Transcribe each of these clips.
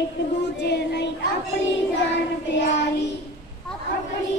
एक दूजे नहीं अपनी जान प्यारी। अपनी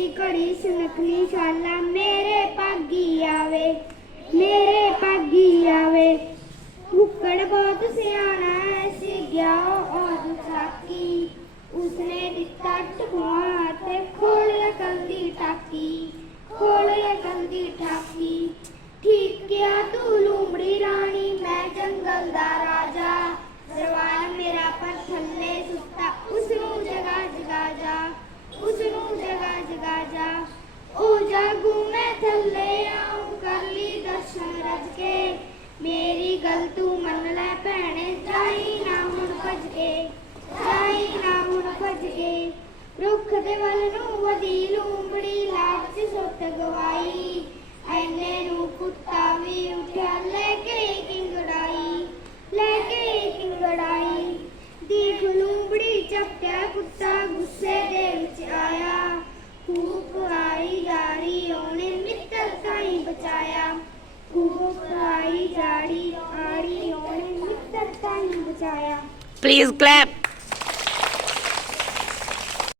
ਐਸੀ ਘੜੀ ਸੁਨਖਣੀ ਸ਼ਾਲਾ ਮੇਰੇ ਭਾਗੀ ਆਵੇ ਮੇਰੇ ਭਾਗੀ ਆਵੇ ਕੁੱਕੜ ਬਹੁਤ ਸਿਆਣਾ ਹੈ ਸੀ ਗਿਆ ਉਹ ਸਾਕੀ ਉਸਨੇ ਦਿੱਤਾ ਟਕੂਆ ਤੇ ਖੋਲਿਆ ਕੰਦੀ ਟਾਕੀ ਖੋਲਿਆ ਕੰਦੀ ਟਾਕੀ ਠੀਕ ਕਿਹਾ ਤੂੰ ਲੂੰਬੜੀ ਰਾਣੀ ਮੈਂ ਜੰਗਲ ਦਾ ਮੇਰੀ ਗੱਲ ਤੂੰ ਮੰਨ ਲੈ ਭੈਣੇ, ਜਾਈ ਨਾ ਹੁਣ ਭੱਜ ਕੇ ਜਾਈ ਨਾ ਹੁਣ ਭੱਜ ਕੇ ਰੁੱਖ ਦੇ ਵੱਲ ਨੂੰ ਵਧੀ ਲੂੰਬੜੀ ਲਾਟ ਚ ਸੁੱਟ ਗਵਾਈ। ਐਨੇ ਨੂੰ ਕੁੱਤਾ ਵੀ ਉੱਠਿਆ, ਲੈ ਕੇ ਕਿੰਗੜਾਈ, ਲੈ ਕੇ ਕਿੰਗੜਾਈ। ਦੀ ਲੂੰਬੜੀ ਚੱਪਿਆ ਕੁੱਤਾ, ਗੁੱਸੇ ਦੇ प्लीज़ क्लैप